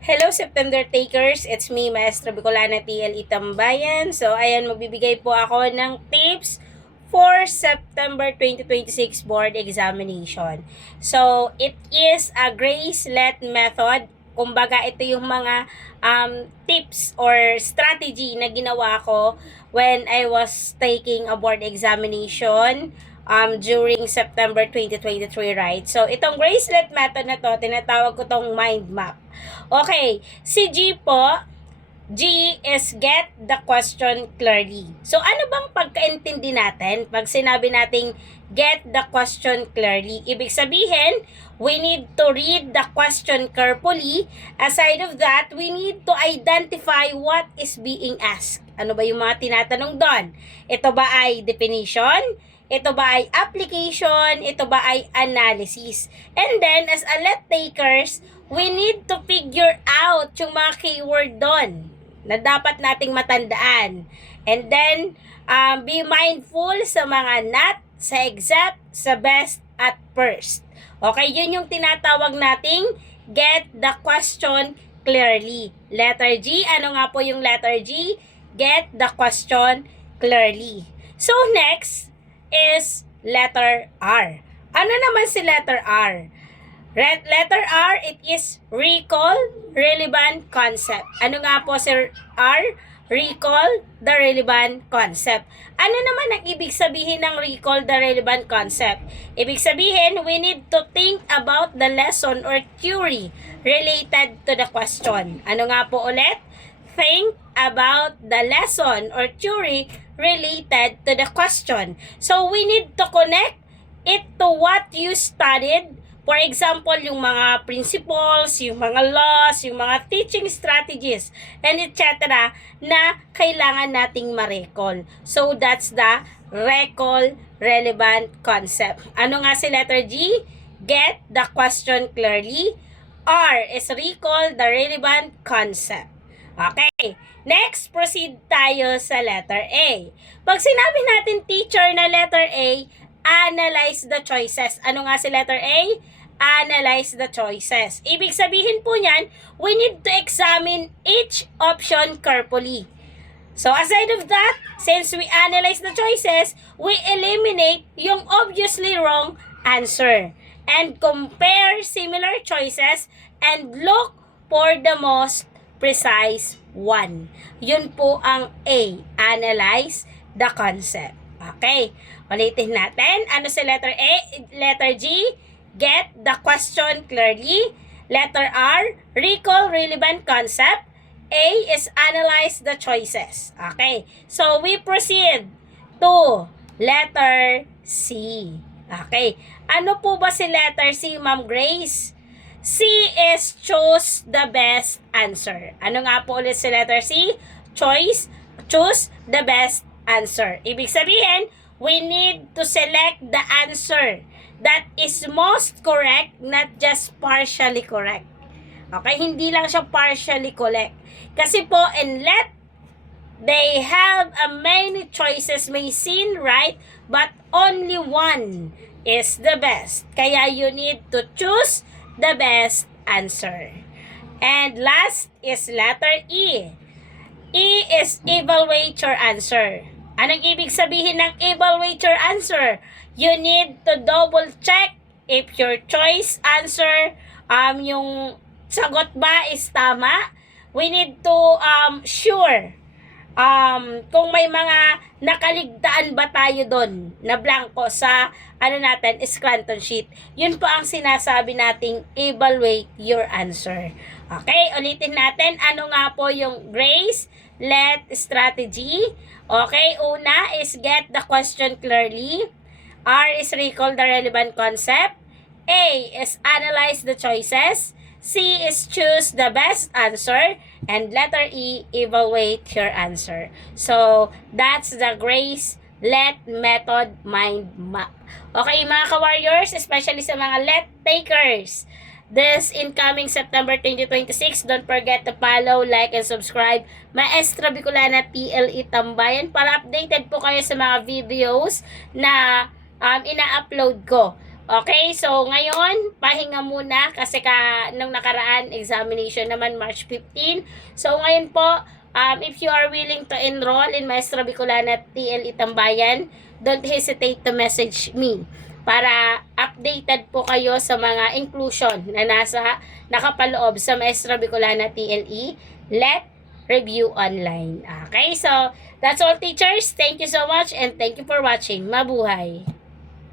Hello September takers, it's me Maestra Bicolana TL Itambayan. So ayan, magbibigay po ako ng tips for September 2026 board examination. So it is a Gracelet method. Kumbaga ito yung mga tips or strategy na ginawa ko when I was taking a board examination during September 2023, right? So itong Gracelet method na to, tinatawag ko tong mind map. Okay, si G po, G is get the question clearly. So, ano bang pagkaintindi natin pag sinabi nating get the question clearly? Ibig sabihin, we need to read the question carefully. Aside of that, we need to identify what is being asked. Ano ba yung mga tinatanong doon? Ito ba ay definition? Ito ba ay application? Ito ba ay analysis? And then, as a let takers, we need to figure out yung mga keyword doon na dapat nating matandaan. And then, be mindful sa mga not, sa exact, sa best, at first. Okay, yun yung tinatawag nating get the question clearly. Letter G, ano nga po yung letter G? Get the question clearly. So, next is letter R. Ano naman si letter R? Letter R, it is recall relevant concept. Ano nga po si R? Recall the relevant concept. Ano naman ang ibig sabihin ng recall the relevant concept? Ibig sabihin, we need to think about the lesson or theory related to the question. Ano nga po ulit? Think about the lesson or theory related to the question. So, we need to connect it to what you studied. For example, yung mga principles, yung mga laws, yung mga teaching strategies, and etc. na kailangan nating ma-recall. So, that's the recall relevant concept. Ano nga si letter G? Get the question clearly. R is recall the relevant concept. Okay. Next, proceed tayo sa letter A. Pag sinabi natin teacher na letter A, analyze the choices. Ano nga si letter A? Analyze the choices. Ibig sabihin po niyan, we need to examine each option carefully. So, aside of that, since we analyze the choices, we eliminate yung obviously wrong answer and compare similar choices and look for the most precise one. Yun po ang A, analyze the concept. Okay, ulitin natin. Ano si letter A? Letter G, get the question clearly. Letter R, recall relevant concept. A is analyze the choices. Okay, so we proceed to letter C. Okay, ano po ba si letter C, Ma'am Grace? C is choose the best answer. Ano nga po ulit si letter C? Choose the best answer. Ibig sabihin, we need to select the answer that is most correct, not just partially correct. Okay, hindi lang siya partially correct. Kasi po, in let, they have a many choices may seem right, but only one is the best. Kaya you need to choose the best answer. And last is letter E. E is evaluate your answer. Anong ibig sabihin ng evaluate your answer? You need to double check if your choice answer, yung sagot ba is tama. We need to sure kung may mga nakaligtaan ba tayo doon na blanco sa natin, Scranton sheet. Yun po ang sinasabi nating evaluate your answer. Okay, ulitin natin. Ano nga po yung Gracelet strategy? Okay, una is get the question clearly. R is recall the relevant concept. A is analyze the choices. C is choose the best answer. And letter E, evaluate your answer. So, that's the Gracelet method mind map. Okay, mga ka-warriors, especially sa mga let takers, this incoming September 2026, don't forget to follow, like, and subscribe Maestra Bicolana PLE Tambayan para updated po kayo sa mga videos na ina-upload ko. Okay, so ngayon, pahinga muna kasi nung nakaraan, examination naman March 15. So ngayon po, if you are willing to enroll in Maestra Bicolana TLE Tambayan, don't hesitate to message me para updated po kayo sa mga inclusion na nakapaloob sa Maestra Bicolana TLE Let Review Online. Okay, so that's all teachers. Thank you so much and thank you for watching. Mabuhay!